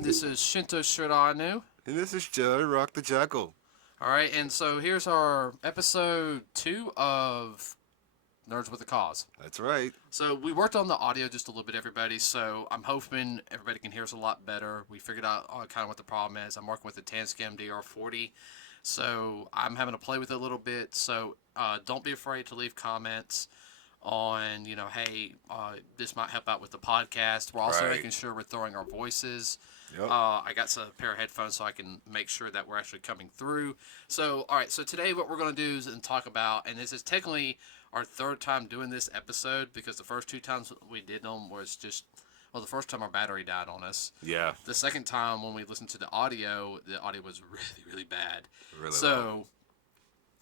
everyone. This is Shinto Shiranu. And this is Joe, Rock the Jackal. All right, and so here's our episode 2 of Nerds with a Cause. That's right. So we worked on the audio just a little bit, everybody, so I'm hoping everybody can hear us a lot better. We figured out kind of what the problem is. I'm working with the Tanscam DR40, so I'm having to play with it a little bit. So don't be afraid to leave comments on, hey, this might help out with the podcast. We're also making sure we're throwing our voices. Yep. I got a pair of headphones so I can make sure that we're actually coming through. So, all right, so today what we're going to do is talk about, and this is technically our third time doing this episode because the first 2 times we did them was just, the first time our battery died on us. Yeah. The second time when we listened to the audio was really, really bad. Really so, low.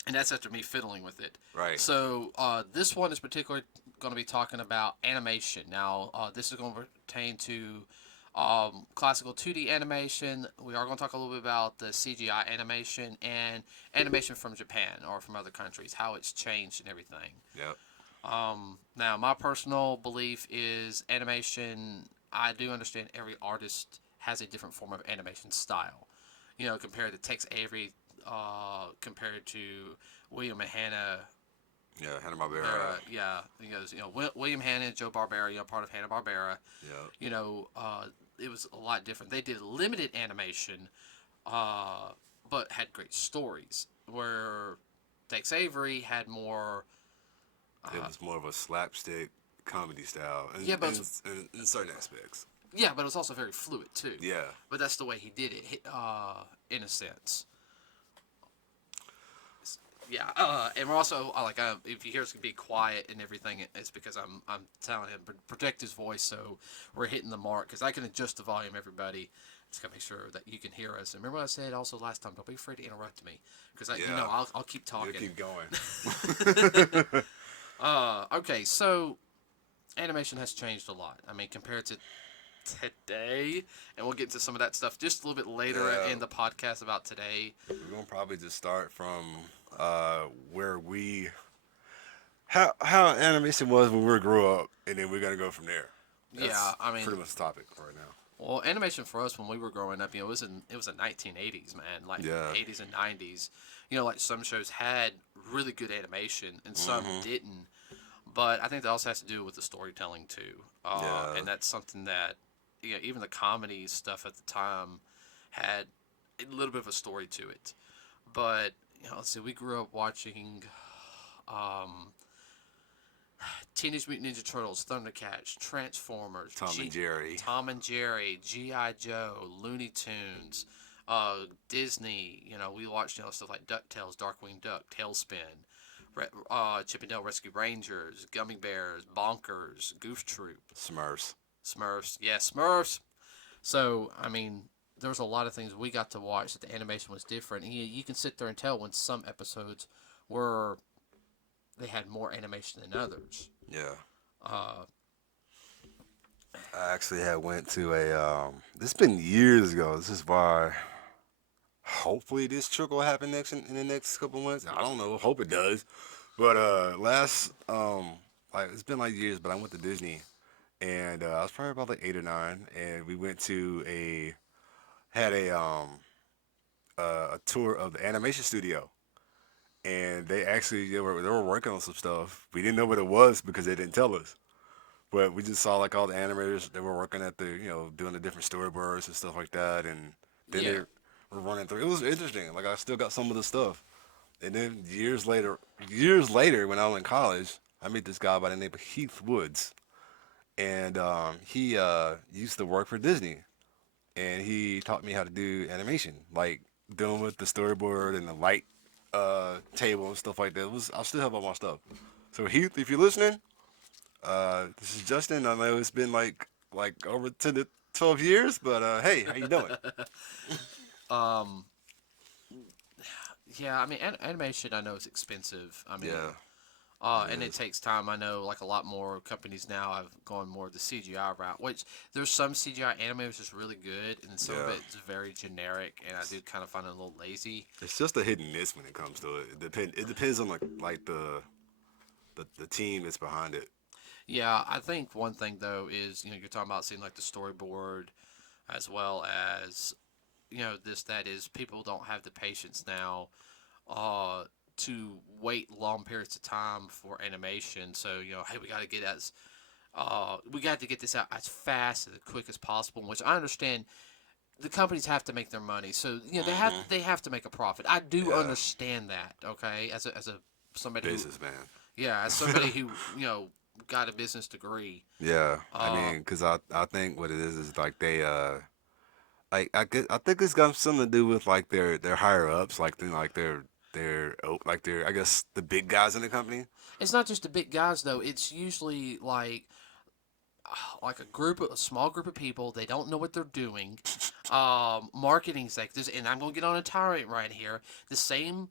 And that's after me fiddling with it. Right. So this one is particularly going to be talking about animation. Now, this is going to pertain to classical 2D animation. We are going to talk a little bit about the CGI animation and animation from Japan or from other countries, how it's changed and everything. Yep. Now, my personal belief is animation, I do understand every artist has a different form of animation style. Compared to Tex Avery, compared to William and Hanna. Yeah, Hanna-Barbera. William Hanna and Joe Barbera, part of Hanna-Barbera. Yeah. It was a lot different. They did limited animation, but had great stories. Where Tex Avery had more. It was more of a slapstick comedy style. In certain aspects. Yeah, but it was also very fluid too. Yeah. But that's the way he did it, in a sense. Yeah, and we're also if you hear us be quiet and everything, it's because I'm telling him protect his voice, so we're hitting the mark. Because I can adjust the volume, everybody. Just gotta make sure that you can hear us. And remember what I said also last time. Don't be afraid to interrupt me, because I'll keep talking. You keep going. Okay, so animation has changed a lot. I mean, compared to today, and we'll get into some of that stuff just a little bit later in the podcast about today. We're gonna probably just start from where how animation was when we grew up, and then we're gonna go from there. That's pretty much the topic right now. Well, animation for us when we were growing up, it was the 1980s, man, 80s and 90s. Like some shows had really good animation and some didn't. But I think that also has to do with the storytelling too, and that's something that even the comedy stuff at the time had a little bit of a story to it. But let's see, we grew up watching Teenage Mutant Ninja Turtles, Thundercats, Transformers, Tom and Jerry, G.I. Joe, Looney Tunes, Disney. We watched stuff like DuckTales, Darkwing Duck, Tailspin, Chip and Dale Rescue Rangers, Gummy Bears, Bonkers, Goof Troop, Smurfs. Yeah, Smurfs. So I mean, there was a lot of things we got to watch that the animation was different. And you can sit there and tell when some episodes they had more animation than others. Yeah. I actually went to this has been years ago. This is why hopefully this trick will happen in the next couple months. I don't know. Hope it does. But it's been years, but I went to Disney, and I was probably about 8 or 9, and we went to a tour of the animation studio. And they were working on some stuff. We didn't know what it was because they didn't tell us. But we just saw all the animators that were working at doing the different storyboards and stuff like that. And then they were running through. It was interesting. I still got some of the stuff. And then years later, when I was in college, I met this guy by the name of Heath Woods. And he used to work for Disney. And he taught me how to do animation, dealing with the storyboard and the light table and stuff like that. I still have all my stuff. So Heath, if you're listening, this is Justin. I know it's been over 10 to 12 years, but hey, how you doing? Yeah, I mean, animation I know is expensive. I mean, and it takes time. I know a lot more companies now have gone more the CGI route, which there's some CGI animators is really good, and then some of it's very generic, and I do kind of find it a little lazy. It's just a hit and miss when it comes to it. It depends on the team that's behind it. Yeah, I think one thing though is you're talking about seeing the storyboard as well as that is people don't have the patience now to wait long periods of time for animation. So hey, we got to get this out as fast and as quick as possible. Which I understand, the companies have to make their money, so they have to make a profit. I do understand that. Okay, as a somebody businessman. As somebody who got a business degree. Yeah, I mean, because I think what it is like they I think it's got something to do with like their higher ups, like their I guess the big guys in the company. It's not just the big guys though. It's usually like a small group of people. They don't know what they're doing. Marketing executives, and I'm gonna get on a tirade right here. The same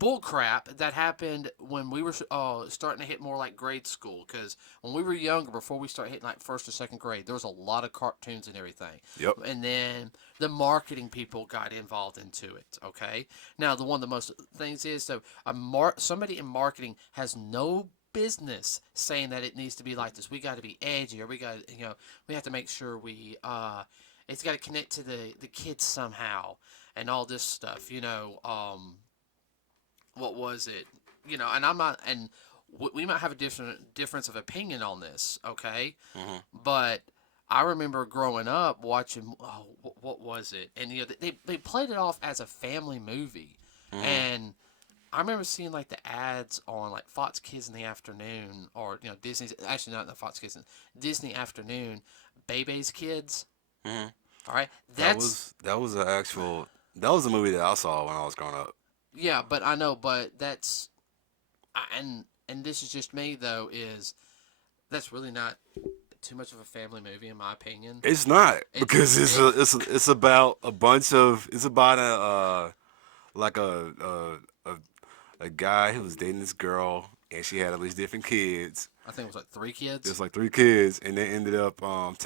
bull crap that happened when we were starting to hit more like grade school. Because when we were younger, before we started hitting like first or second grade, there was a lot of cartoons and everything. Yep. And then the marketing people got involved into it. Okay. Now one of the most things is somebody in marketing has no business saying that it needs to be like this. We got to be edgy, or we have to make sure it's got to connect to the kids somehow, and all this stuff. What was it? And I'm not, and we might have a difference of opinion on this, okay? Mm-hmm. But I remember growing up watching, what was it? And they played it off as a family movie, and I remember seeing like the ads on like Fox Kids in the Afternoon, or Disney's, actually not the Fox Kids, Disney Afternoon, Bebe's Kids. Mm-hmm. All right, that was a movie that I saw when I was growing up. Yeah, but I know, but that's, and this is just me though, that's really not too much of a family movie in my opinion. It's not, because it's about a guy who was dating this girl, and she had all these different kids. I think it was like 3 kids. There's like 3 kids, and they ended up having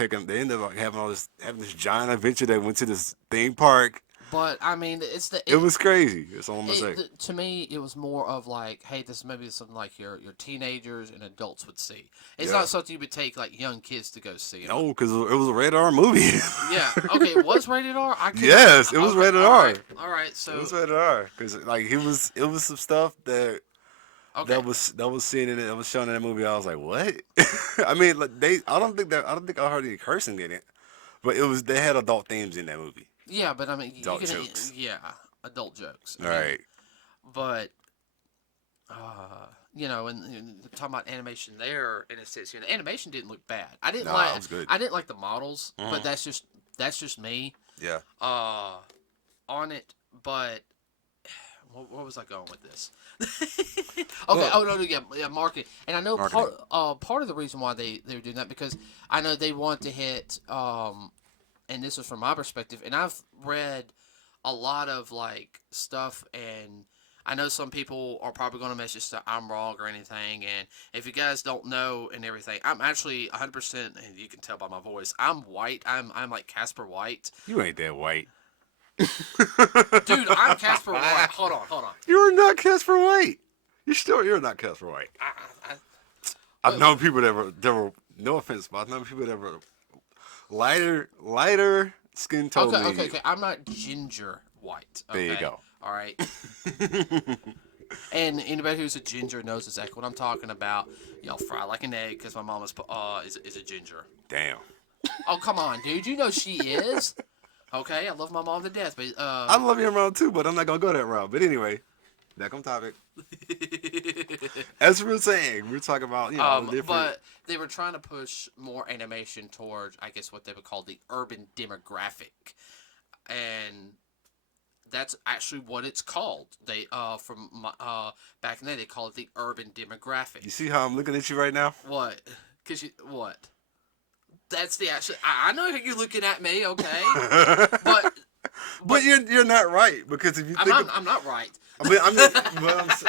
this giant adventure. They went to this theme park. But I mean, it was crazy. That's all I'm gonna say. To me, it was more of like, hey, this is maybe something like your teenagers and adults would see. It's not something you would take like young kids to go see. No, because it was a rated R movie. Yeah. Okay, it was rated R. Yes, it was rated R. All right. So it was rated R because like it was some stuff that. Okay. That was seen in it. That was shown in that movie. I was like, what? I mean, like, I don't think I heard any cursing in it, but they had adult themes in that movie. Yeah, but I mean, adult jokes. Yeah, adult jokes. All right. But and talking about animation there, in a sense, the animation didn't look bad. I didn't it was good. I didn't like the models, but that's just me. Yeah. On it, but. Where was I going with this? Okay. Yeah, marketing. And I know part of the reason why they were doing that, because I know they want to hit, and this is from my perspective, and I've read a lot of like stuff, and I know some people are probably going to message that I'm wrong or anything, and if you guys don't know and everything, I'm actually 100%, and you can tell by my voice, I'm white. I'm like Casper White. You ain't that white. Dude, I'm Casper White. Hold on. You're not Casper White. You're not Casper White. I've known people that were no offense, but I've known people that were lighter skin tone. Okay. I'm not ginger white. Okay? There you go. All right. And anybody who's a ginger knows exactly what I'm talking about. Y'all fry like an egg, because my mom is a ginger. Damn. Oh, come on, dude. You know she is. Okay, I love my mom to death, but I love your mom too, but I'm not gonna go that route. But anyway, back on topic. As we were saying, we're talking about different. But they were trying to push more animation towards, I guess, what they would call the urban demographic, and that's actually what it's called. They from back in the day, they called it the urban demographic. You see how I'm looking at you right now? What? What? That's the actual. I know you're looking at me, okay, but you're not right, because if you think I'm not right. I mean, but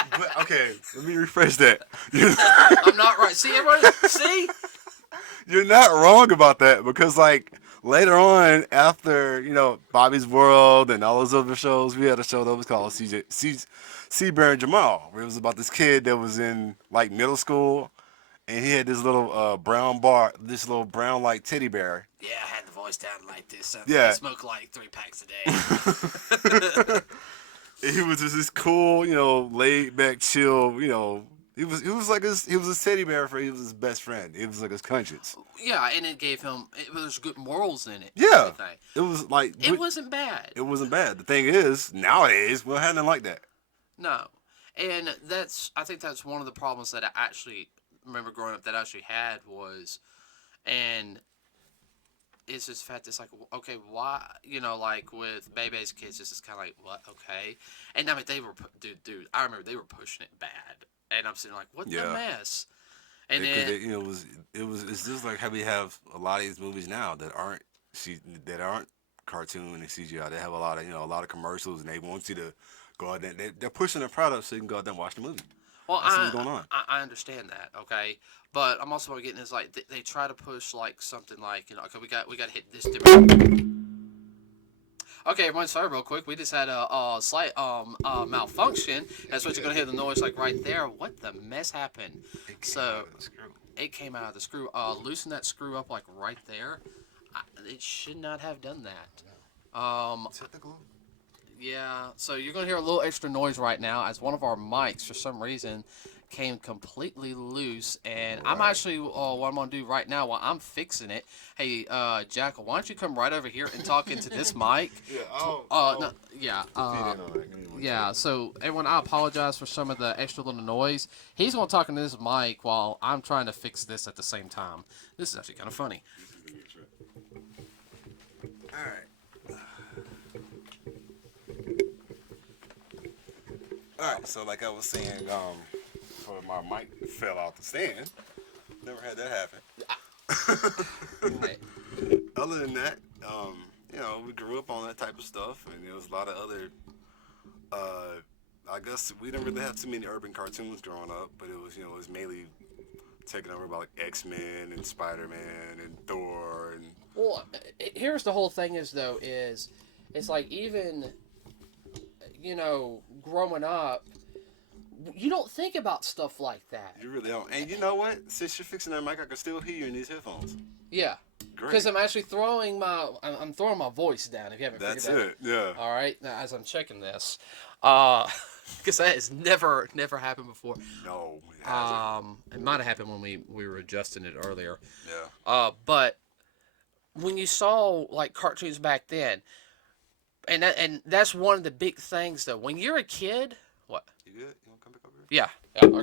okay, let me rephrase that. I'm not right. See, everybody, see? You're not wrong about that, because like later on, after Bobby's World and all those other shows, we had a show that was called Seabear and Jamal, where it was about this kid that was in like middle school. and he had this little this little brown like teddy bear. Yeah, I had the voice down like this. Yeah. I smoke like 3 packs a day. He was just this cool, laid back, chill, He was like his teddy bear he was his best friend. It was like his conscience. Yeah, and it gave him. There's good morals in it. Yeah, everything. It was like it wasn't bad. It wasn't bad. The thing is, nowadays we'll have nothing like that. No, and I think that's one of the problems that I actually remember growing up that I actually had was, and it's just fact. It's like, okay, why? Like with Bebe's kids, it's just kind of like, what? Okay, and I mean they were, dude. I remember they were pushing it bad. And I'm sitting like, what the mess? And then it's just like how we have a lot of these movies now that aren't cartoon and CGI. They have a lot of commercials, and they want you to go out there. They're pushing their product so you can go out there and watch the movie. Well, that's what's going on. I understand that, okay, but I'm also getting is like they try to push like something like okay, we got to hit this different. Okay, everyone, sorry real quick. We just had a slight malfunction. That's what you're going to hear the noise like right there. What the mess happened? It came out of the screw. Loosen that screw up like right there. It should not have done that. Typical. Yeah, so you're going to hear a little extra noise right now as one of our mics, for some reason, came completely loose. And right. I'm actually, what I'm going to do right now while I'm fixing it, hey, Jack, why don't you come right over here and talk into this mic? Yeah, so everyone, I apologize for some of the extra little noise. He's going to talk into this mic while I'm trying to fix this at the same time. This is actually kind of funny. All right. Alright, so like I was saying, before my mic fell off the stand, never had that happen. Right. Other than that, we grew up on that type of stuff, and there was a lot of other, I guess we didn't really have too many urban cartoons growing up, but it was mainly taken over by like X-Men and Spider-Man and Thor and... Well, here's the whole thing is it's like even... growing up, you don't think about stuff like that. You really don't. And you know what? Since you're fixing that mic, I can still hear you in these headphones. Yeah. Great. Because I'm actually throwing my voice down, if you haven't figured that out. That's it, yeah. All right, now as I'm checking this, because that has never happened before. No, it hasn't. It might have happened when we were adjusting it earlier. Yeah. But when you saw, like, cartoons back then, and that's one of the big things, though. When you're a kid... What? You good? You want to come back over here? Yeah, okay.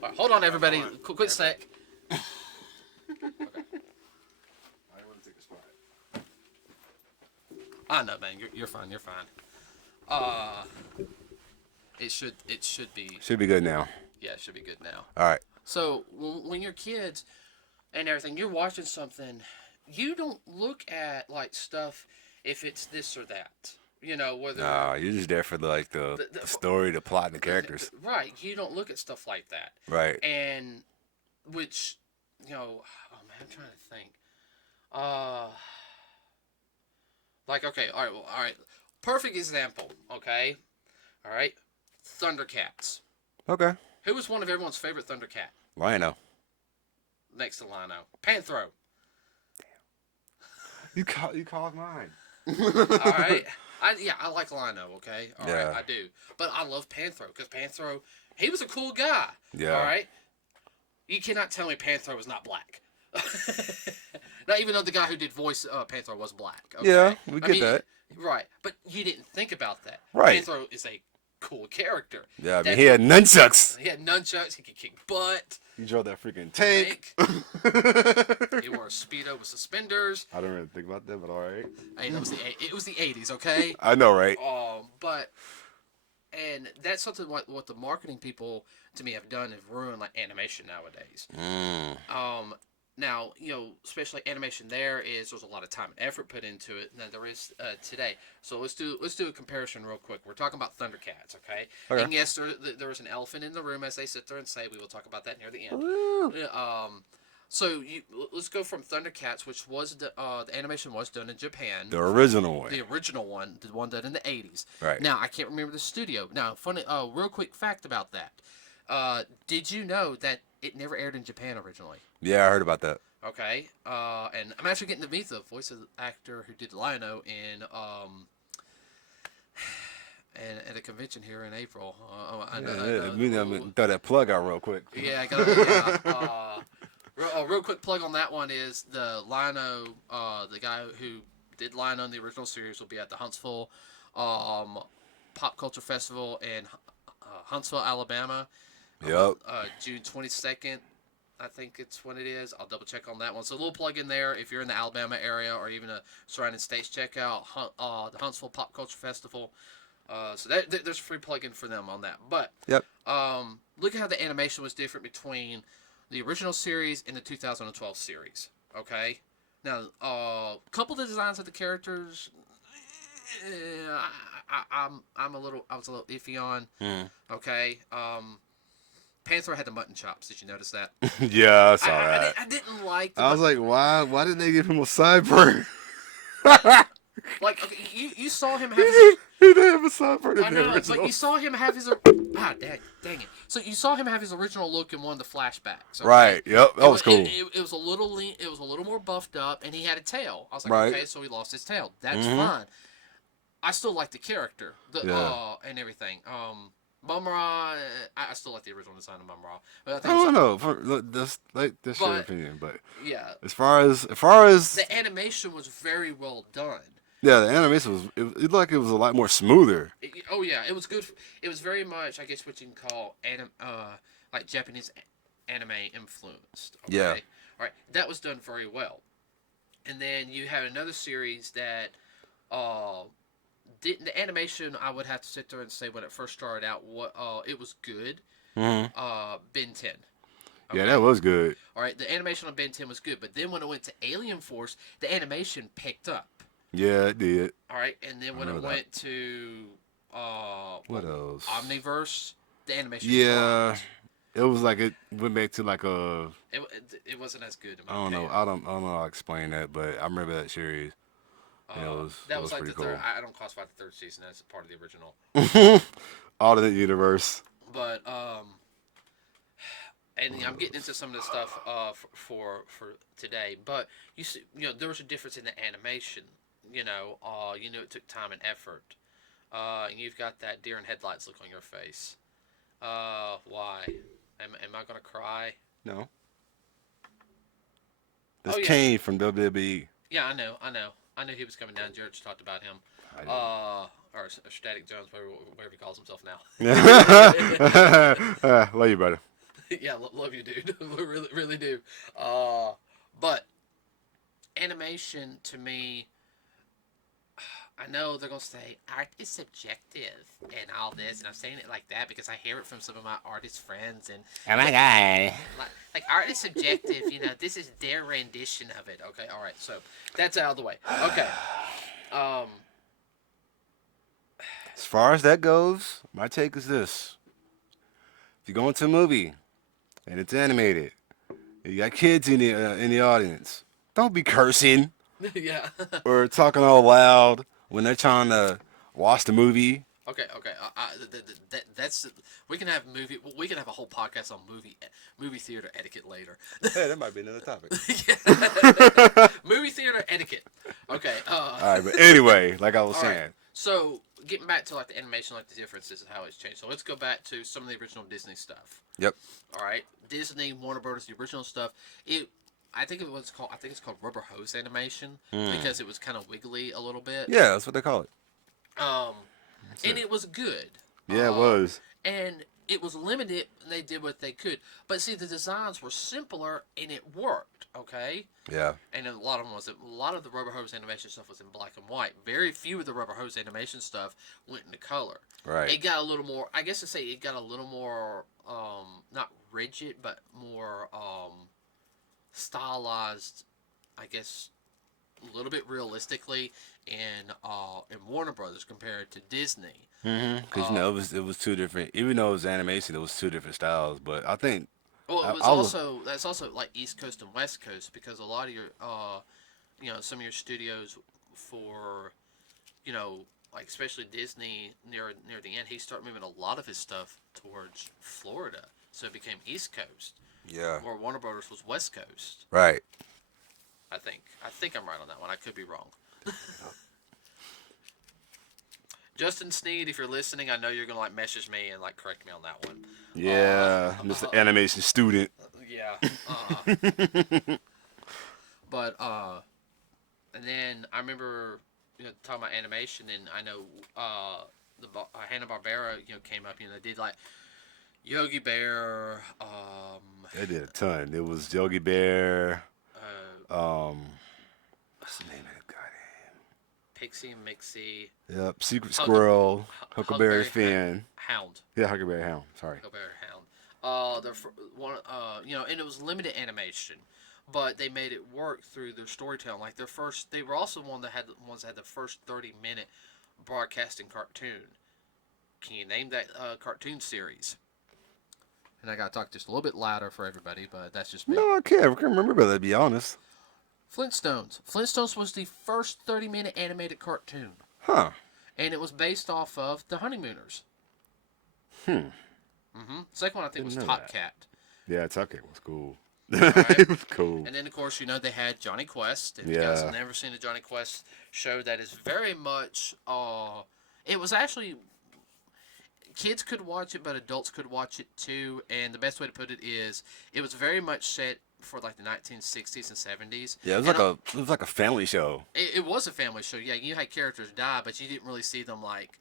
All right, hold on, everybody. Quick sec. Okay. I want to take a spot. I know, man. You're fine. You're fine. It should be... Should be good now. Yeah, it should be good now. All right. So, when you're kids and everything, you're watching something, you don't look at, like, stuff... if it's this or that, whether... No, you're just there for, the story, the plot, and the characters. Right. You don't look at stuff like that. Right. And, which, oh, man, I'm trying to think. Okay, all right. Perfect example, okay? All right? Thundercats. Okay. Who was one of everyone's favorite Thundercat? Lino. Next to Lino. Panthro. Damn. You called mine. All right. I like Lino, okay? All right, I do. But I love Panthro, because Panthro, he was a cool guy. Yeah. All right? You cannot tell me Panthro was not black. Not even though the guy who did voice Panthro was black. Okay? Yeah, we get that. Right. But you didn't think about that. Right. Panthro is a cool character. Yeah, he had nunchucks. He had nunchucks. He could kick butt. He drove that freaking tank. He wore a Speedo with suspenders. I don't really think about that, but all right. Hey, it was the 80s, okay? I know, right? And that's something what the marketing people, to me, have done, have ruined, like, animation nowadays. Now, especially animation there's a lot of time and effort put into it than there is today. So let's do a comparison real quick. We're talking about Thundercats, okay? And yes, there was an elephant in the room, as they sit there and say. We will talk about that near the end. So let's go from Thundercats, which was the animation was done in Japan. The original one. The original one, the one done in the 80s. Right. Now I can't remember the studio. Now, funny, real quick fact about that. Did you know that it never aired in Japan originally? Yeah, I heard about that. Okay. And I'm actually getting to meet the voice of the actor who did Lionel in and at a convention here in April. I know. Throw that plug out real quick. Yeah, I got yeah. Real quick plug on that one is the Lino, the guy who did Lino in the original series will be at the Huntsville Pop Culture Festival in Huntsville, Alabama. Yep. June 22nd, I think it's when it is. I'll double check on that one. So a little plug in there if you're in the Alabama area or even the surrounding states. Check out the Huntsville Pop Culture Festival. So there's a free plug-in for them on that. But yep. Look at how the animation was different between the original series and the 2012 series. Okay, now a couple of the designs of the characters, I was a little iffy on. Okay, Panther had the mutton chops. Did you notice that? Yeah, I saw that. I didn't like. I was like, why? Why didn't they give him a sideburn? Like, okay, you saw him have. He didn't have a sideburn in the original. But you saw him have his. Dang it! So you saw him have his original look in one of the flashbacks. Okay? Right. Yep. That was cool. It was a little lean. It was a little more buffed up, and he had a tail. I was like, right. Okay, so he lost his tail. That's fine. I still like the character, and everything. Mum-Ra, I still like the original design of Mum-Ra. But I don't know. That's your opinion, but yeah. As far as the animation was very well done. Yeah, the animation was. It looked like it was a lot more smoother. It was good. It was very much, I guess, what you can call like Japanese anime influenced. Okay? Yeah. All right, that was done very well. And then you had another series that didn't. The animation, I would have to sit there and say when it first started out, it was good. Ben 10. Okay? Yeah, that was good. All right, the animation on Ben 10 was good, but then when it went to Alien Force, the animation picked up. Yeah, it did. All right, and then when it went to what else? Omniverse, the animation. Yeah, it was like it went back to like a. It wasn't as good. I don't know. I don't know how to explain that, but I remember that series. That was like pretty the third. cool. I don't classify the third season as part of the original. Alternate universe. But and I'm getting into some of the stuff for today. But you see, there was a difference in the animation. It took time and effort. And you've got that deer in headlights look on your face. Why? Am I gonna cry? No. That's Kane from WWE. Yeah, I know. I knew he was coming down. George talked about him. Or Static Jones, whatever he calls himself now. Love you, brother. Yeah, love you, dude. really, really do. But animation to me, I know they're gonna say art is subjective and all this, and I'm saying it like that because I hear it from some of my artist friends. And oh my god, like art is subjective. This is their rendition of it. Okay, all right. So that's out of the way. Okay. As far as that goes, my take is this: if you go into a movie and it's animated, and you got kids in the audience, don't be cursing. Yeah. Or talking all loud when they're trying to watch the movie. Okay. That's we can have a whole podcast on movie theater etiquette later. Yeah, that might be another topic. Movie theater etiquette. Okay. All right, but anyway, like I was saying. Right. So getting back to like the animation, like the differences and how it's changed. So let's go back to some of the original Disney stuff. Yep. All right, Disney, Warner Brothers, the original stuff. I think it's called rubber hose animation because it was kind of wiggly a little bit. Yeah, that's what they call it. And it was good. Yeah, it was. And it was limited, and they did what they could. But see, the designs were simpler, and it worked. Okay. Yeah. And a lot of the rubber hose animation stuff was in black and white. Very few of the rubber hose animation stuff went into color. Right. It got a little more. I guess to say it got a little more not rigid, but more stylized. I guess a little bit realistically in Warner Brothers compared to Disney. Because it was two different. Even though it was animation, it was two different styles. But I think. Well, that's also like East Coast and West Coast because a lot of your some of your studios for like especially Disney near the end, he started moving a lot of his stuff towards Florida, so it became East Coast. Yeah. Where Warner Brothers was West Coast. Right. I think I'm right on that one. I could be wrong. Justin Sneed, if you're listening, I know you're gonna like message me and like correct me on that one. Yeah, Mr. Animation student. Yeah. But and then I remember talking about animation, and I know the Hanna-Barbera came up. They did like Yogi Bear. They did a ton. It was Yogi Bear. What's the name of that guy? Pixie and Mixie. Yep. Secret Squirrel. Huckleberry Finn. Hound. Yeah, Huckleberry Hound. Sorry. Huckleberry Hound. And it was limited animation, but they made it work through their storytelling. Like they were also the ones that had the first 30-minute broadcasting cartoon. Can you name that cartoon series? And I gotta talk just a little bit louder for everybody, but that's just me. No, I can't remember that, to be honest. Flintstones. Flintstones was the first 30-minute animated cartoon. Huh. And it was based off of The Honeymooners. Second one, I think, was Top Cat. Yeah, Top Cat was cool. Right? It was cool. And then, of course, they had Johnny Quest. If you guys have never seen a Johnny Quest show, that is very much... it was actually... Kids could watch it, but adults could watch it too. And the best way to put it is, it was very much set for like the 1960s and 70s. Yeah, it was like a family show. It was a family show. Yeah, you had characters die, but you didn't really see them like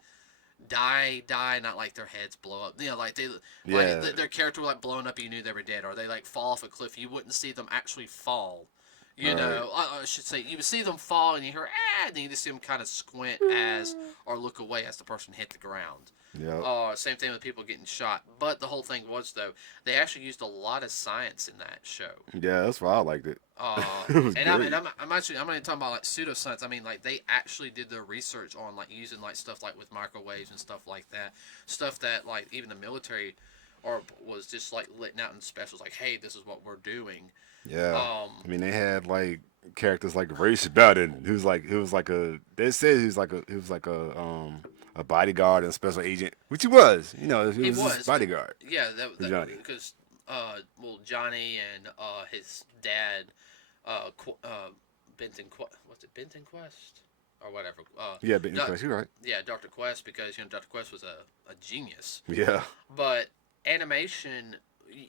die, not like their heads blow up. Like their character like blowing up, you knew they were dead, or they like fall off a cliff. You wouldn't see them actually fall. I should say, you would see them fall and you hear, and then you just see them kind of squint or look away as the person hit the ground. Yeah. Same thing with people getting shot. But the whole thing was, though, they actually used a lot of science in that show. Yeah, that's why I liked it. I'm not even talking about like pseudoscience. I mean, like they actually did their research on like using like stuff like with microwaves and stuff like that. Stuff that like even the military was just like letting out in specials, like, hey, this is what we're doing. Yeah. I mean, they had like characters like Race Baden, they said he was like a bodyguard and a special agent, which he was. He was his bodyguard. Yeah, because Johnny and his dad, Benton Quest or whatever. Yeah, Benton Quest. You're right. Yeah, Dr. Quest, because Dr. Quest was a genius. Yeah. But animation,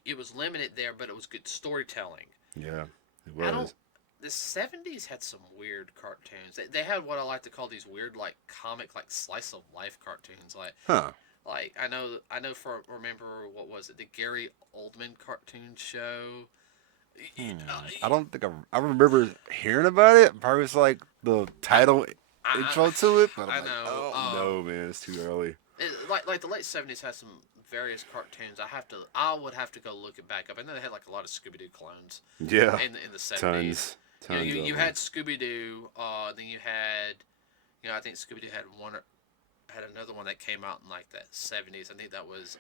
it was limited there, but it was good storytelling. Yeah, it was. The 70s had some weird cartoons. They had what I like to call these weird, like, comic, like, slice of life cartoons. Like, like I know. Remember, what was it? The Gary Oldman cartoon show. I don't think I remember hearing about it. Probably was like the title intro to it, but I'm no, man, it's too early. Like the late 70s had some various cartoons. I would have to go look it back up. I know they had like a lot of Scooby-Doo clones. Yeah. In the 70s. Tons you had Scooby-Doo. Then you had, I think Scooby-Doo had another one that came out in like the 70s. I think that was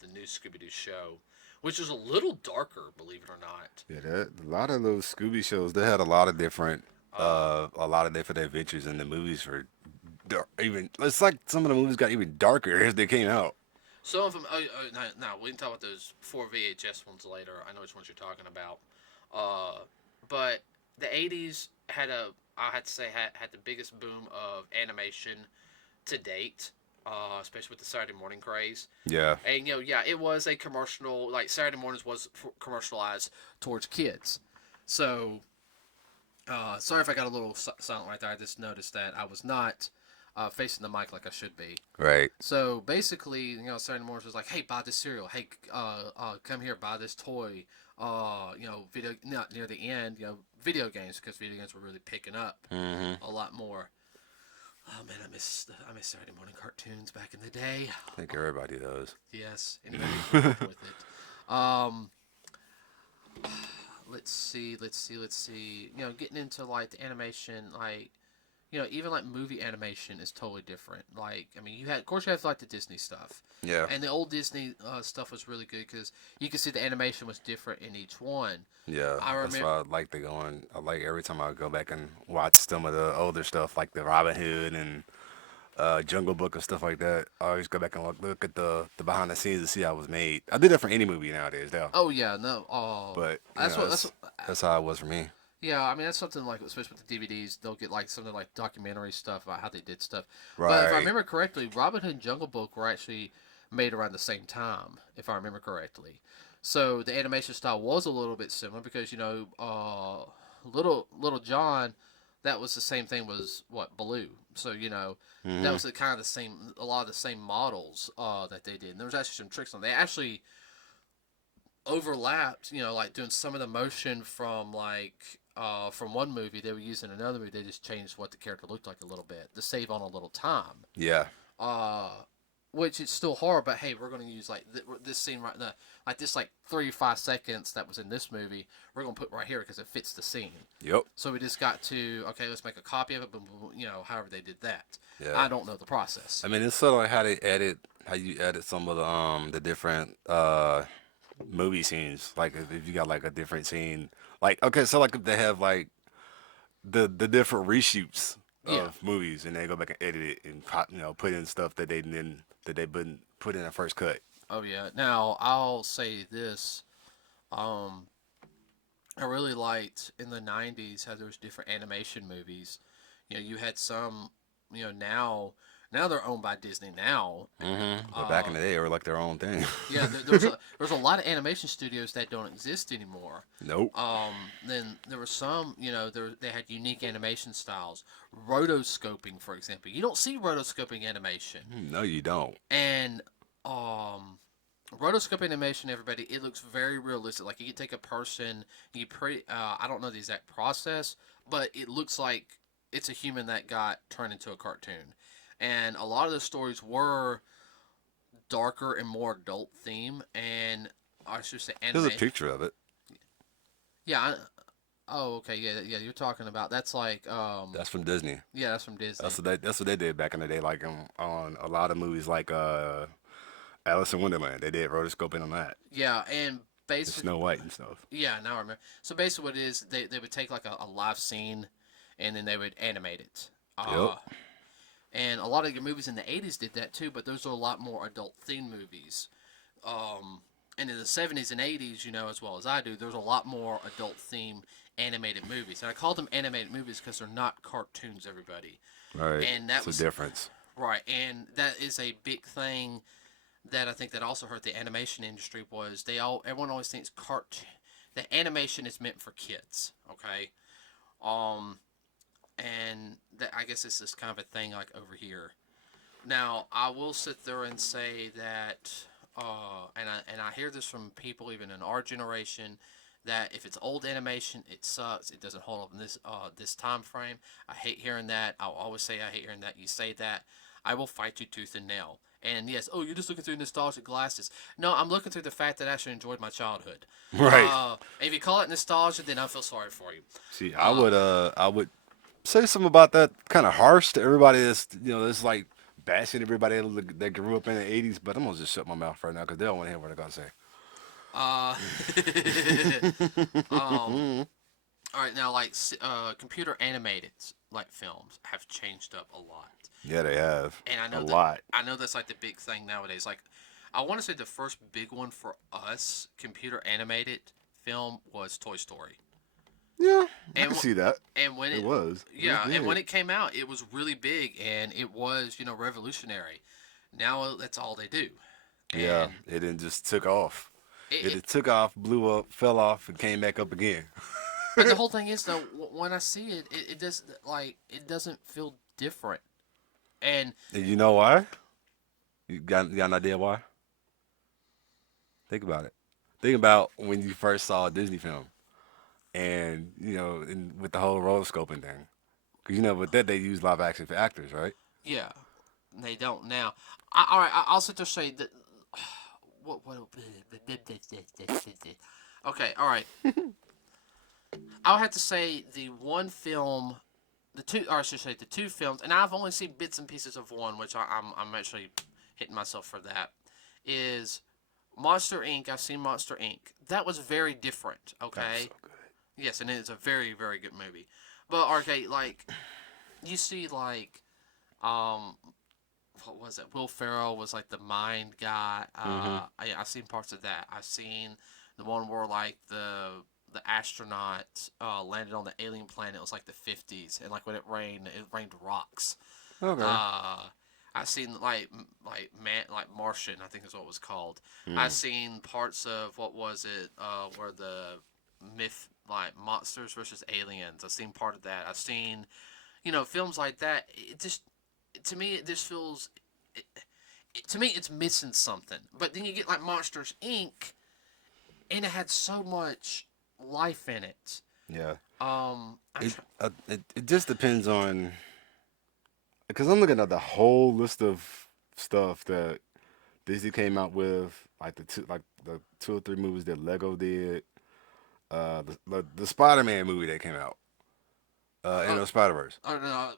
the new Scooby-Doo show, which was a little darker, believe it or not. Yeah, a lot of those Scooby shows, they had a lot of different adventures in the movies. It's like some of the movies got even darker as they came out. Some of them. No, we can talk about those 4 VHS ones later. I know which ones you're talking about. But the 80s had the biggest boom of animation to date, especially with the Saturday morning craze. Yeah. And it was a commercial. Like Saturday mornings was commercialized towards kids. So, sorry if I got a little silent right there. I just noticed that I was not facing the mic like I should be. Right. So basically, Saturday mornings was like, hey, buy this cereal. Hey, come here, buy this toy. Video. Not near the end, video games, because video games were really picking up a lot more. Oh man, I miss Saturday morning cartoons back in the day. I think everybody does. Yes, anybody can work with it. Let's see. Getting into like the animation, like. Even like movie animation is totally different. Like, I mean, you had like the Disney stuff. Yeah. And the old Disney stuff was really good because you could see the animation was different in each one. Yeah. That's why I like to go on. I like every time I go back and watch some of the older stuff, like the Robin Hood and Jungle Book and stuff like that. I always go back and look at the behind the scenes to see how it was made. I do that for any movie nowadays, though. Oh yeah, no. But That's what. that's how it was for me. Yeah, I mean that's something like, especially with the DVDs, they'll get like something like documentary stuff about how they did stuff. But if I Right. remember correctly, Robin Hood and Jungle Book were actually made around the same time, if I remember correctly. So the animation style was a little bit similar because Little John, that was the same thing was what Baloo. So that was the kind of the same, a lot of the same models that they did. And there was actually some tricks on. They actually overlapped, like doing some of the motion from from one movie they were using in another movie. They just changed what the character looked like a little bit to save on a little time. Yeah. Uh, which is still hard, but hey, we're going to use like this scene right now, like this 3 or 5 seconds that was in this movie. We're going to put right here because it fits the scene. Yep. So we just got to let's make a copy of it. But however they did that, Yeah. I don't know the process. I mean, it's sort of like how you edit some of the different movie scenes. Like if you got like a different scene, like okay, so like if they have like the different reshoots Yeah. of movies, and they go back and edit it and put in stuff that they didn't put in a first cut. Oh yeah. Now I'll say this. I really liked in the '90s how there was different animation movies. You had some. Now they're owned by Disney now. But back in the day, they were like their own thing. Yeah, there's a lot of animation studios that don't exist anymore. Nope. Then there were some, they had unique animation styles. Rotoscoping, for example. You don't see rotoscoping animation. No, you don't. And rotoscope animation, everybody, it looks very realistic. Like you could take a person, I don't know the exact process, but it looks like it's a human that got turned into a cartoon. And a lot of the stories were darker and more adult theme, and I should say anime. There's a picture of it. Yeah. Oh, okay. Yeah. You're talking about that's like. That's from Disney. Yeah, that's from Disney. That's what they did back in the day. Like on a lot of movies, like Alice in Wonderland, they did rotoscoping on that. Yeah, and basically Snow White and stuff. Yeah, now I remember. So basically, what it is, they would take like a live scene, and then they would animate it. Yep. And a lot of your movies in the '80s did that too, but those are a lot more adult themed movies. And in the '70s and '80s, as well as I do, there's a lot more adult theme animated movies. And I call them animated movies because they're not cartoons, everybody. Right. And that was a difference. Right, and that is a big thing that I think that also hurt the animation industry was everyone always thinks that animation is meant for kids. Okay. And that, I guess it's just kind of a thing like over here. Now, I will sit there and say that, and I hear this from people even in our generation, that if it's old animation, it sucks. It doesn't hold up in this time frame. I hate hearing that. I'll always say I hate hearing that. You say that, I will fight you tooth and nail. And yes, you're just looking through nostalgic glasses. No, I'm looking through the fact that I actually enjoyed my childhood. Right. If you call it nostalgia, then I feel sorry for you. See, I would say something about that kind of harsh to everybody that's like bashing everybody that grew up in the '80s. But I'm gonna just shut my mouth right now because they don't want to hear what I gotta say. All right, now like computer animated like films have changed up a lot. Yeah, they have. And I know a lot. I know that's like the big thing nowadays. Like, I want to say the first big one for us, computer animated film, was Toy Story. Yeah, I can see that. And when it was. Yeah, and when it came out, it was really big, and it was, revolutionary. Now that's all they do. Yeah, it then just took off. It took off, blew up, fell off, and came back up again. But the whole thing is, though, when I see it, it doesn't feel different. And you know why? You got an idea why? Think about it. Think about when you first saw a Disney film, and with the whole roller scoping thing, because with that they use live action for actors, right? Yeah, they don't now. All right, I'll sit there and say that. What? Okay, all right. I'll have to say the one film. The two films, and I've only seen bits and pieces of one, which I'm actually hitting myself for that, is Monster Inc. I've seen Monster Inc. That was very different, okay? That's so good. Yes, and it's a very, very good movie. But, okay, like, you see, like, what was it? Will Ferrell was like the mind guy. I've seen parts of that. I've seen the one where like the astronaut landed on the alien planet. It was like the 50s, and like when it rained rocks. Okay. I've seen like Martian, I think is what it was called. Mm. I've seen parts of what was it where the myth like monsters versus aliens. I've seen part of that. I've seen films like that. It just to me it just feels to me it's missing something. But then you get like Monsters Inc. and it had so much life in it. Yeah. It just depends on, because I'm looking at the whole list of stuff that Disney came out with, like the two or three movies that Lego did, the Spider-Man movie that came out, Into the Spider-Verse. I don't know.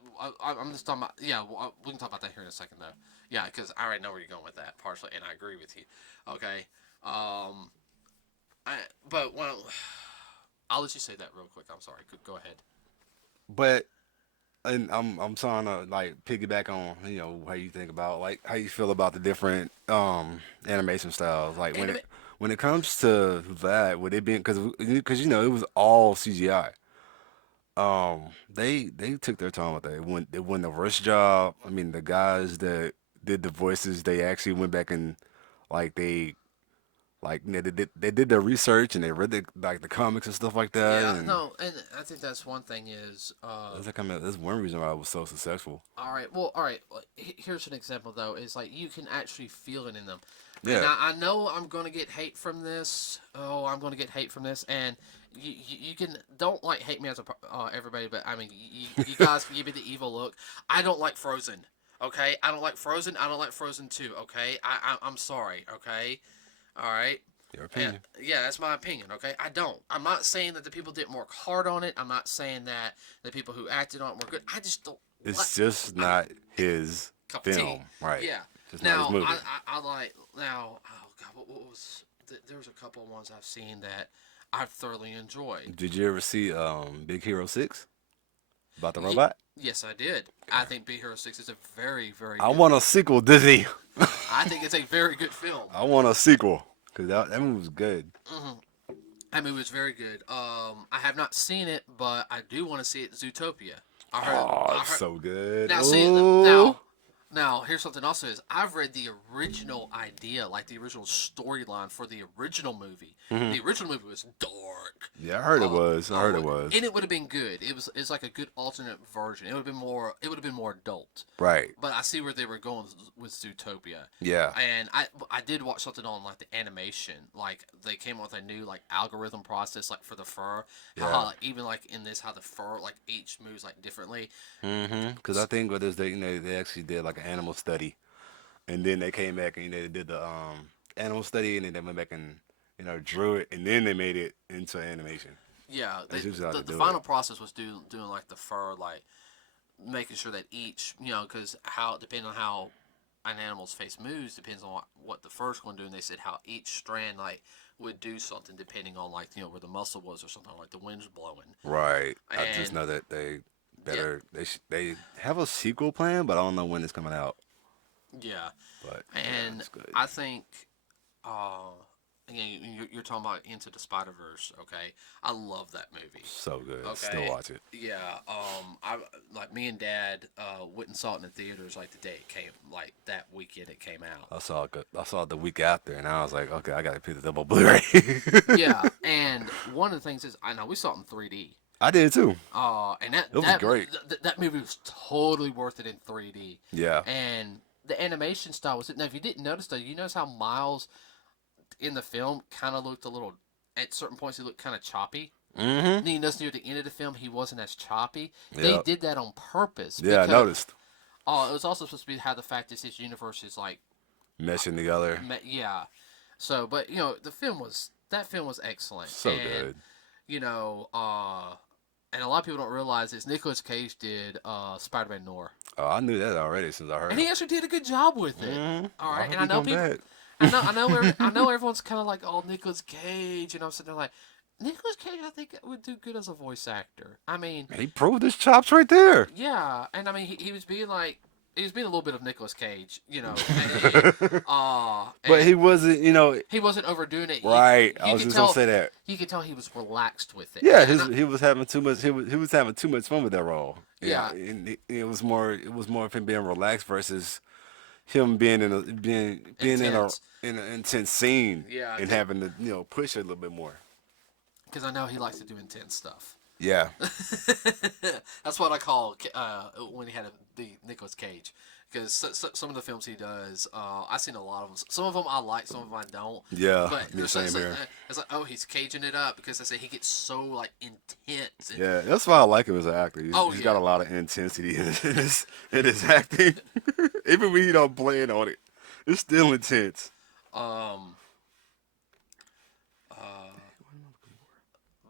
I'm just talking about. Yeah, we can talk about that here in a second, though. Yeah, because I already know where you're going with that, partially, and I agree with you. Okay. But well, I'll let you say that real quick. I'm sorry. Go ahead. But and I'm trying to like piggyback on how you think about, like, how you feel about the different animation styles, like when it comes to that, would it be because it was all CGI. They took their time with that. They won the worst job. I mean, the guys that did the voices, they actually went back and like they did their research and they read the comics and stuff like that. Yeah, And no, and I think that's one thing is. that's one reason why I was so successful. All right. Well, all right. Here's an example though. Is like you can actually feel it in them. Yeah. Now I know I'm gonna get hate from this. Oh, I'm gonna get hate from this, and you can don't like hate me as a everybody, but I mean you guys can give me the evil look. I don't like Frozen. Okay, I don't like Frozen. I don't like Frozen 2. Okay, I'm sorry. Okay, all right. Your opinion. Yeah, that's my opinion. Okay, I don't. I'm not saying that the people didn't work hard on it. I'm not saying that the people who acted on it were good. I just don't. It's just not his film, right? Yeah. Just Now not his movie. I like now. Oh God, what was? There was a couple of ones I've seen that I've thoroughly enjoyed. Did you ever see Big Hero 6 about the robot? Yes, I did. I think Big Hero 6 is a very, very. I want a sequel, Disney. I think it's a very good film. I want a sequel because that movie was good. Mm-hmm. That movie was very good. I have not seen it, but I do want to see it. Zootopia. It's so good. Now, see, now, here's something also is I've read the original idea, like the original storyline for the original movie. Mm-hmm. The original movie was dark. Yeah, I heard it was. I heard it was. And it would have been good. It's like a good alternate version. It would have been more. It would have been more adult. Right. But I see where they were going with Zootopia. Yeah. And I did watch something on like the animation. Like they came up with a new like algorithm process like for the fur. Yeah. How even like in this how the fur like each moves like differently. Mm-hmm. Because I think what is they actually did like an animal study, and then they came back and they did the animal study, and then they went back and drew it, and then they made it into animation. Yeah, the final process was doing like the fur, like making sure that each, because depending on how an animal's face moves, depends on what the fur's going to do. And they said how each strand like would do something depending on like where the muscle was or something, like the wind's blowing. Right. I just know that they they have a sequel plan, but I don't know when it's coming out. Yeah. But and I think. Again, you're talking about Into the Spider-Verse, okay? I love that movie. So good. Okay? Still watch it. Yeah. I like me and Dad went and saw it in the theaters like the day it came, like that weekend it came out. I saw it the week after, and I was like, okay, I gotta pick this up on Blu-ray. Yeah, and one of the things is, I know we saw it in 3D. I did too. And it was great. That movie was totally worth it in 3D. Yeah. And the animation style was it. Now, if you didn't notice though, you notice how Miles in the film kind of looked a little, at certain points he looked kind of choppy. Mm-hmm. Then you notice near the end of the film he wasn't as choppy. Yep. They did that on purpose. Yeah, I noticed. Oh, it was also supposed to be how the fact is his universe is like meshing together. Yeah. So, but the film was excellent. So good. And a lot of people don't realize this. Nicolas Cage did Spider-Man Noir. Oh, I knew that already since I heard. And he actually did a good job with it. Mm-hmm. All right, and I know people. I know everyone's kind of like, oh, Nicolas Cage, and I'm sitting there like, Nicolas Cage, I think would do good as a voice actor. I mean, he proved his chops right there. Yeah, and I mean, he was being like, he was being a little bit of Nicolas Cage, But he wasn't, he wasn't overdoing it. right. I was just gonna say that. You could tell he was relaxed with it. Yeah, he was having too much. He was having too much fun with that role. Yeah, and it was more of him being relaxed versus him being in an intense scene. Yeah, and having to push it a little bit more. Because I know he likes to do intense stuff. Yeah, that's what I call when he had the Nicolas Cage. Because some of the films he does, I've seen a lot of them. Some of them I like, some of them I don't. Yeah, but same here. It's like, oh, he's caging it up because I say he gets so like intense. Yeah, that's why I like him as an actor. He's got a lot of intensity in his acting. Even when he don't plan on it, it's still intense.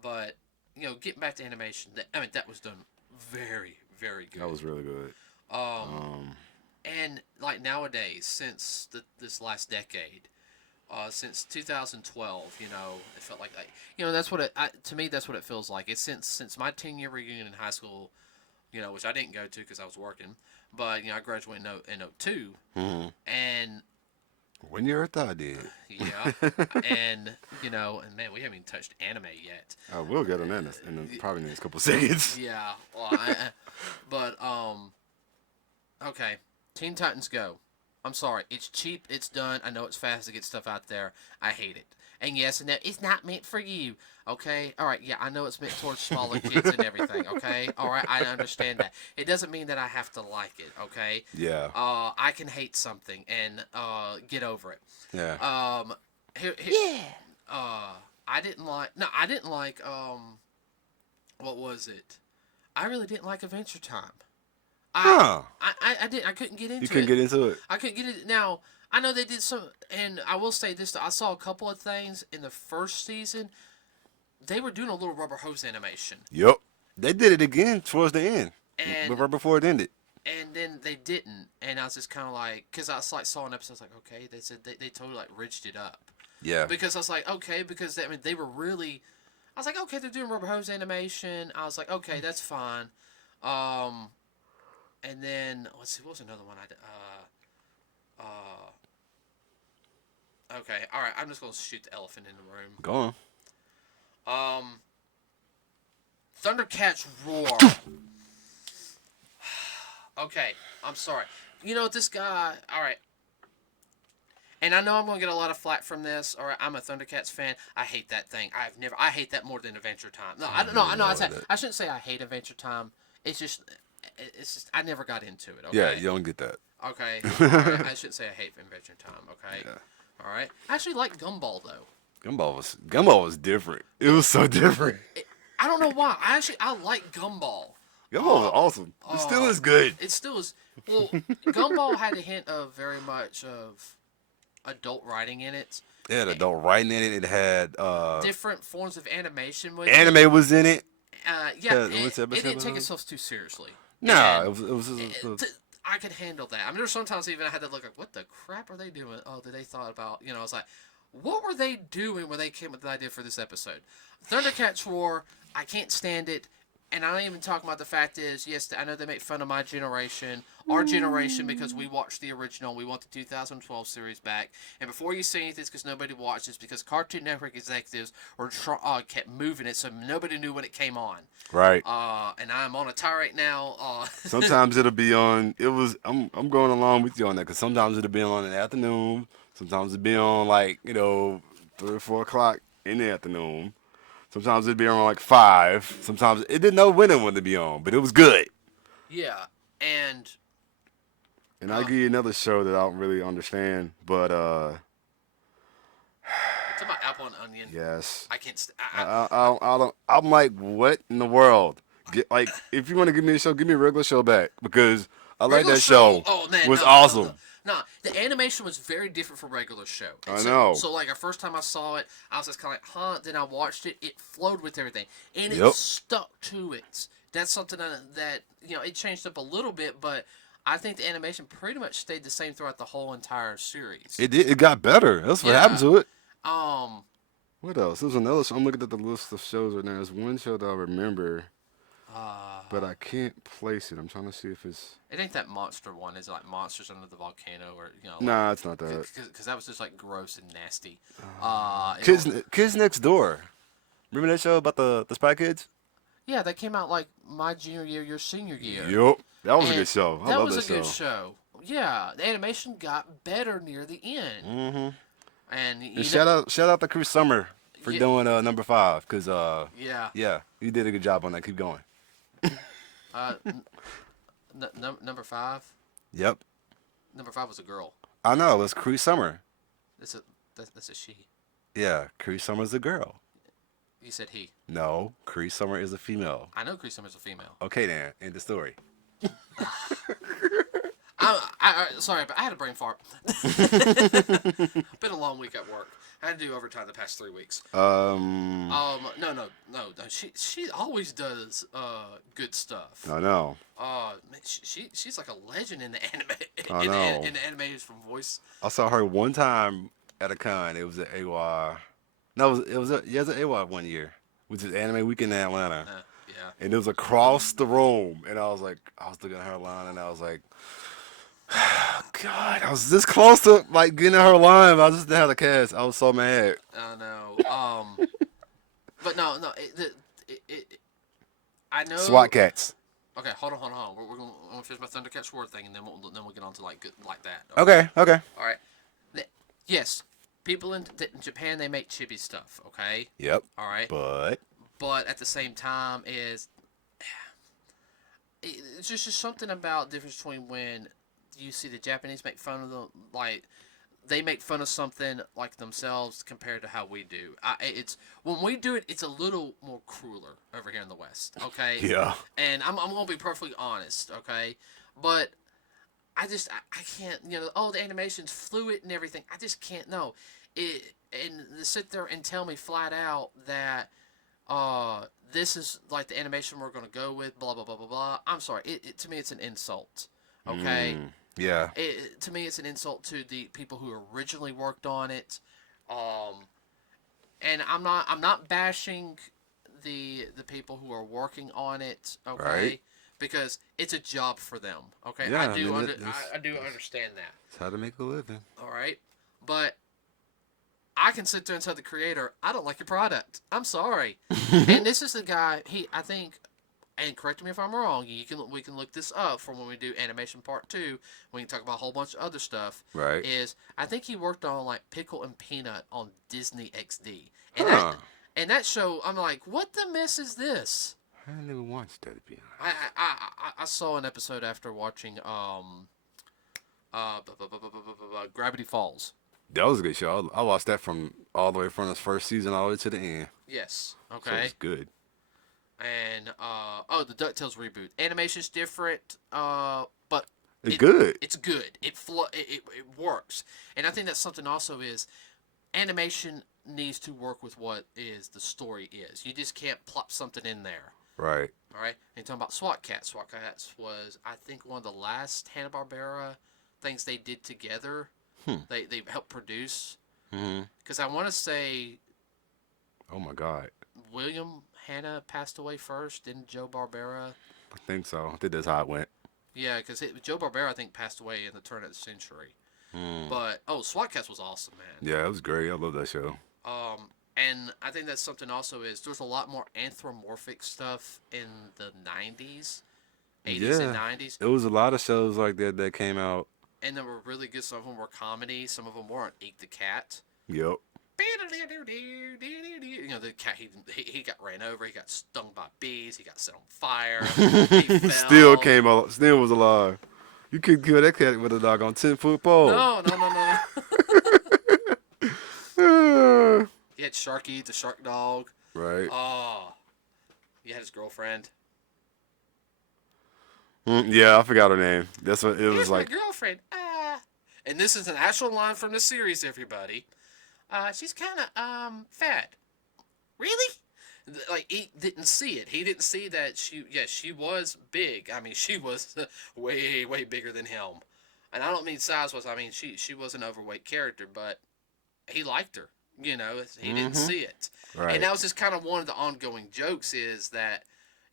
But getting back to animation, that was done very, very good. That was really good. And like nowadays, since this last decade, since 2012, it felt like that's what to me that's what it feels like. It's since my 10-year reunion in high school, which I didn't go to because I was working, but I graduated in 02, and 1 year after I did. Yeah, and and man, we haven't even touched anime yet. I will get on that probably in the next couple seconds. Yeah, well, okay. Teen Titans Go. I'm sorry. It's cheap. It's done. I know it's fast to get stuff out there. I hate it. And yes, and it's not meant for you. Okay? All right. Yeah, I know it's meant towards smaller kids and everything. Okay? All right. I understand that. It doesn't mean that I have to like it. Okay? Yeah. I can hate something and get over it. Yeah. I didn't like. What was it? I really didn't like Adventure Time. I couldn't get into it. You couldn't get into it? I couldn't get it. Now, I know they did some, and I will say this, I saw a couple of things in the first season. They were doing a little rubber hose animation. Yep. They did it again towards the end. But right before it ended. And then they didn't. And I was just kind of like, because I was like, saw an episode, I was like, okay, they said they totally like ridged it up. Yeah. Because I was like, okay, because they were really, I was like, okay, they're doing rubber hose animation. I was like, okay, that's fine. And then let's see, what was another one okay, all right, I'm just gonna shoot the elephant in the room. Go on. Thundercats Roar. Okay, I'm sorry. This guy. All right. And I know I'm gonna get a lot of flack from this. All right, I'm a Thundercats fan. I hate that thing. I hate that more than Adventure Time. No, I shouldn't say I hate Adventure Time. It's just I never got into it. Okay? Yeah, you don't get that. Okay. All right. I shouldn't say I hate Adventure Time. Okay. Yeah. All right. I actually like Gumball though. Gumball was different. It was so different. I don't know why. I like Gumball. Gumball was awesome. It still is good. It still is. Well, Gumball had a hint of very much of adult writing in it. It had adult writing in it. It had different forms of animation. Anime was in it. It didn't take itself too seriously. No, it was I could handle that. I mean, there's sometimes even I had to look like, what the crap are they doing? Oh, did they thought about, I was like, what were they doing when they came with the idea for this episode? Thundercats Roar, I can't stand it. And I don't even talk about the fact is, yes, I know they make fun of my generation, our generation, because we watched the original. We want the 2012 series back. And before you say anything, it's because nobody watched this, because Cartoon Network executives were kept moving it, so nobody knew when it came on. Right. And I'm on a tirade now. Sometimes it'll be on. I'm going along with you on that, because sometimes it'll be on in the afternoon. Sometimes it'll be on 3 or 4 o'clock in the afternoon. Sometimes it'd be on 5. Sometimes it didn't know when it wanted to be on, but it was good. Yeah, and I'll give you another show that I don't really understand, but it's about Apple and Onion. Yes. I can't. I'm like, what in the world? If you want to give me a show, give me a regular show back, because I like that show. Oh man, was awesome. No, the animation was very different from regular show. I know. So the first time I saw it, I was just kind of like, huh? Then I watched it. It flowed with everything, and it stuck to it. That's something that it changed up a little bit, but I think the animation pretty much stayed the same throughout the whole entire series. It did. It got better. That's what happened to it. What else? There's another show. I'm looking at the list of shows right now. There's one show that I remember. but I can't place it. I'm trying to see if it's. It ain't that monster one. Is it like Monsters Under the Volcano or like? Nah, it's not that. Because that was just like gross and nasty. Kids Next Door. Remember that show about the Spy Kids? Yeah, that came out like my junior year, your senior year. Yup. That was a good show. I love that show. That was a good show. Yeah, the animation got better near the end. Mm-hmm. And shout out to Chris Summer for doing number 5, cause yeah, you did a good job on that. Keep going. Number 5. Yep. Number 5 was a girl. I know. It's Cree Summer. That's a she. Yeah, Cree Summer's a girl. You said he. No, Cree Summer is a female. I know Cree Summer's a female. Okay, then. End the story. Sorry, but I had a brain fart. Been a long week at work. I had to do overtime the past 3 weeks. No. She always does good stuff. I know. She's like a legend in the anime. I know. In the animators from voice. I saw her one time at a con. It was at AY. No, it was at AY one year, which is Anime Weekend in Atlanta. Yeah. And it was across the room, and I was looking at her line, and I was like, God, I was this close to like getting her line, but I just didn't have the cast. I was so mad. I know. But no. I know. SWAT Cats. Okay, hold on. We're gonna finish my Thundercat Sword thing, and then we'll get on to like that. Okay. All right. Yes, people in Japan, they make chibi stuff. Okay. Yep. All right. But at the same time, it's just something about the difference between when you see the Japanese make fun of them, like they make fun of something like themselves compared to how we do. It's when we do it, it's a little more crueler over here in the West. Okay. Yeah. And I'm gonna be perfectly honest. Okay. But I can't. The animation's fluid and everything. I just can't. No. And sit there and tell me flat out that this is like the animation we're gonna go with. Blah blah blah blah blah. I'm sorry. To me, it's an insult. Okay. Yeah. To me, it's an insult to the people who originally worked on it. And I'm not bashing the people who are working on it. Okay. Right. Because it's a job for them. Okay. Yeah, I do understand that. It's how to make a living. All right. But I can sit there and tell the creator, I don't like your product. I'm sorry. And this is the guy. I think. And correct me if I'm wrong. We can look this up for when we do animation part 2. We can talk about a whole bunch of other stuff. Right. I think he worked on like Pickle and Peanut on Disney XD. And that show, I'm like, what the mess is this? I never watched that, to be honest. I saw an episode after watching Gravity Falls. That was a good show. I watched that from all the way from the first season all the way to the end. Yes. Okay. So it's good. And the DuckTales reboot. Animation's different, but it's good. It's good. It works. And I think that's something also is animation needs to work with what is the story is. You just can't plop something in there. Right. All right. And you're talking about SWAT Cats. SWAT Cats was, I think, one of the last Hanna-Barbera things they did together. They helped produce. Because I want to say. Oh my God. William Hanna passed away first, didn't Joe Barbera? I think so. I think that's how it went. Yeah, because Joe Barbera, I think, passed away in the turn of the century. But, SWAT Cats was awesome, man. Yeah, it was great. I love that show. And I think that's something also is there's a lot more anthropomorphic stuff in the 90s, 80s and 90s. It was a lot of shows like that came out. And they were really good. Some of them were comedy. Some of them weren't. Eat the Cat. Yep. The cat, he got ran over. He got stung by bees. He got set on fire. Still was alive. You couldn't kill that cat with a doggone 10-foot pole. No. He had Sharky, the shark dog. Right. Oh. He had his girlfriend. Yeah, I forgot her name. That's what it was like. My girlfriend. And this is an actual line from the series, everybody. She's kind of fat. Really? Like, he didn't see it. He didn't see that she was big. I mean, she was way, way bigger than him. And I don't mean size-wise. I mean, she was an overweight character, but he liked her. He didn't see it. Right. And that was just kind of one of the ongoing jokes is that,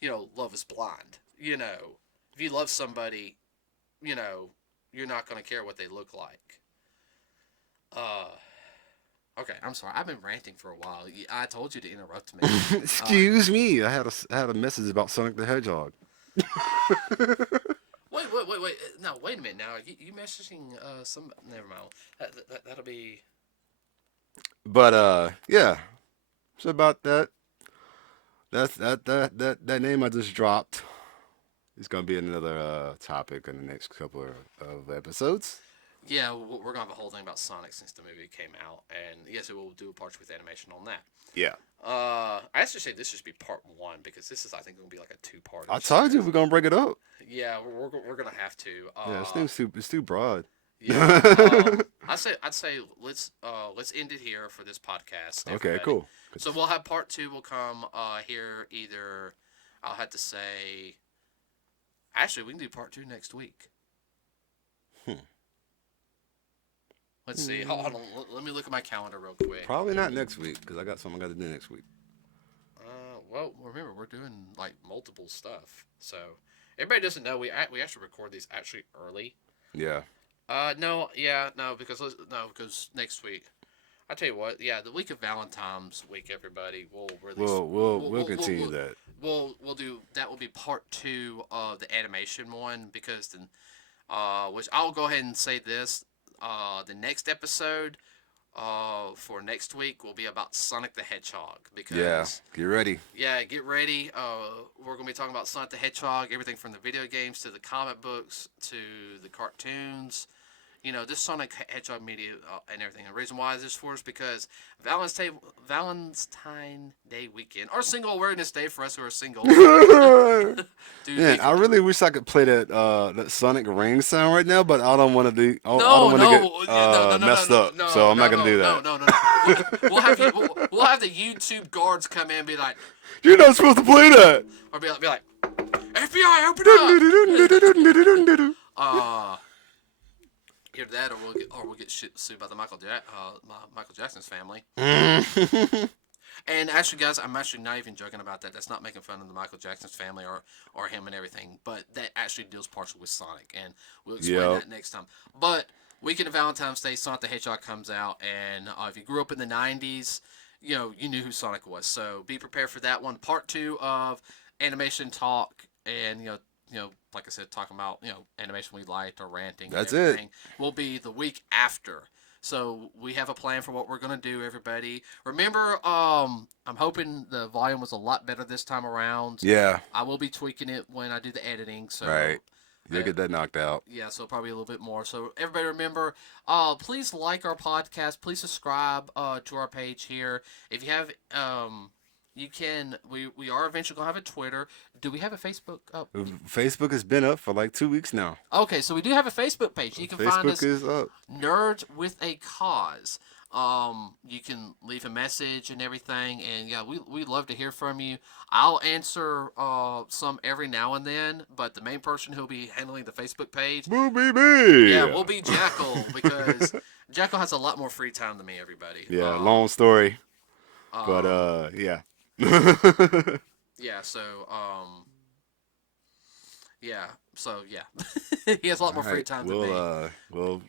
Love is Blind. If you love somebody, you're not going to care what they look like. Okay, I'm sorry. I've been ranting for a while. I told you to interrupt me. Excuse me. I had a message about Sonic the Hedgehog. Wait. No, wait a minute. Now you messaging some? Never mind. That'll be. But yeah. So about that. That name I just dropped is gonna be another topic in the next couple of episodes. Yeah, we're gonna have a whole thing about Sonic since the movie came out, and yes, we'll do a part with animation on that. Yeah. I actually say this should be part 1 because this is, I think, gonna be like a 2-part. I told you we're gonna break it up. Yeah, we're gonna have to. Yeah, this thing's it's too broad. Yeah. I'd say let's end it here for this podcast. Okay, everybody. cool. So we'll have part 2 will come here either. I'll have to say. Actually, we can do part 2 next week. Let's see. Hold on. Let me look at my calendar real quick. Probably not next week because I got something I got to do next week. Well, remember we're doing like multiple stuff, so everybody doesn't know we actually record these actually early. Yeah. No, because next week. I tell you what, yeah, the week of Valentine's week, everybody, we'll release. We'll continue that. We'll do that. Will be part 2 of the animation one because then, which I'll go ahead and say this. The next episode for next week will be about Sonic the Hedgehog. Because, get ready. Yeah, get ready. We're going to be talking about Sonic the Hedgehog, everything from the video games to the comic books to the cartoons. This Sonic Hedgehog media and everything. And the reason why this is for is because Valentine's Day weekend, or Single Awareness Day for us who are single. Dude, man, I really wish I could play that Sonic ring sound right now, but I don't want to do. I don't want to get messed up, so I'm not gonna do that. No. We'll have the YouTube guards come in and be like, "You're not supposed to play that." Or be like, FBI, open up. Either that, or we'll get sued by the Michael Jackson's family. And actually, guys, I'm actually not even joking about that. That's not making fun of the Michael Jackson's family or him and everything. But that actually deals partially with Sonic, and we'll explain that next time. But weekend of Valentine's Day, Sonic the Hedgehog comes out, and if you grew up in the '90s, you knew who Sonic was. So be prepared for that one. Part 2 of animation talk, and like I said, talking about animation we liked or ranting. That's it. Will be the week after. So we have a plan for what we're gonna do, everybody. Remember, I'm hoping the volume was a lot better this time around. Yeah. I will be tweaking it when I do the editing. So right. You'll get that knocked out. Yeah, so probably a little bit more. So everybody remember, please like our podcast. Please subscribe to our page here. If you have you can. We are eventually gonna have a Twitter. Do we have a Facebook up? Facebook has been up for like 2 weeks now. Okay, so we do have a Facebook page. You can find us. Facebook is up. NerdsWithACause. You can leave a message and everything, and yeah, we love to hear from you. I'll answer some every now and then, but the main person who'll be handling the Facebook page will be me. Yeah, will be Jackal because Jackal has a lot more free time than me. Everybody. Yeah, long story, but yeah. Yeah, so he has a lot more free time than me. We'll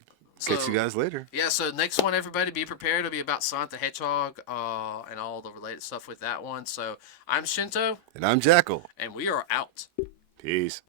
catch you guys later. Yeah, so next one, everybody, be prepared. It'll be about Sonic the Hedgehog and all the related stuff with that one. So I'm Shinto. And I'm Jackal. And we are out. Peace.